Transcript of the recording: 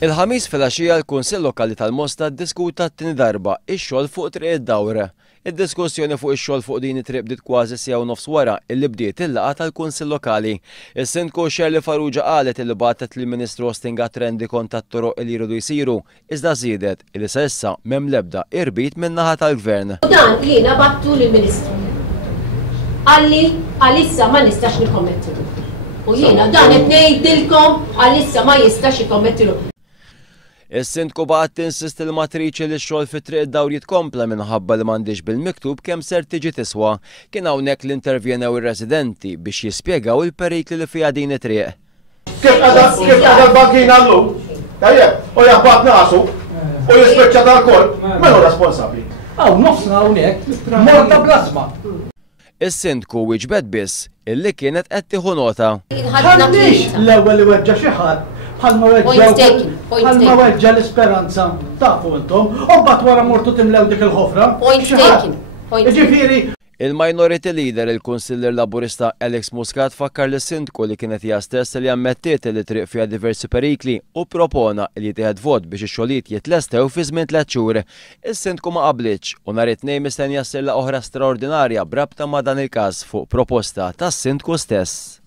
Il-ħamis filgħaxija l-Kunsill Lokali tal-Mosta ddiskuta t-tieni darba ix-xogħol fuq triq id-Dawr. Id-diskussjoni fuq ix-xogħol fuq din it-triq bdiet kważi siegħa u nofs wara illi bdiet il-laqgħa tal-Kunsill Lokali. Is-Sindku Shirley Farrugia qalet illi bagħtet lill-Ministru Ostinga trendi kont tat-toroq li jridu jsiru, iżda żiedet illi sa issa m'hemm l-ebda irbit min-naħa tal-Gvern. Dan jiena battu lill-Ministru. Għalli għalissa ma nistax nikkommettilu. U jiena dan qed ngħidilkom għalissa ma jistax ikkommettilu. Is-Sindku baqgħet tinsisti l-matriċi li x-xogħol fit-triq id-Dawr jitkompla minħabba li m'għandix bil-miktub kemm ser tiġi tiswa. Kien hawnhekk li intervjenew ir-residenti biex jispjegaw il-perikli li fiha din it-triq. Kif qiegħda l-bankina llum? Tajjeb, u jaħbad nasu u jispiċċa tal-korp, menu responsabbli. Hawn nofsna hawnhekk morta bl-asma. Is-Sindku wieġbed biss illi kienet qed tieħu nota. Ħaddix l-ewwel li weġġa xi ħadd bħalma weġġa l-isperanza tafu intom, u mbagħad wara mortu timlew dik il-ħofra. Ġifieri. Il-Minority Leader, il-Kunsiller Laburista Alex Muscat fakkar lis-Sindku li kienet hija stess li ammettiet li triq fiha diversi perikli u propona li jitieħed vot biex ix-xogħlijiet jitlestew fi żmien 3 xhur. Is-Sindku ma qablitx u nhar it-tnejn mistenni jassilla oħra straordinarja brabta ma' dan il-każ fuq proposta tas-Sindku stess.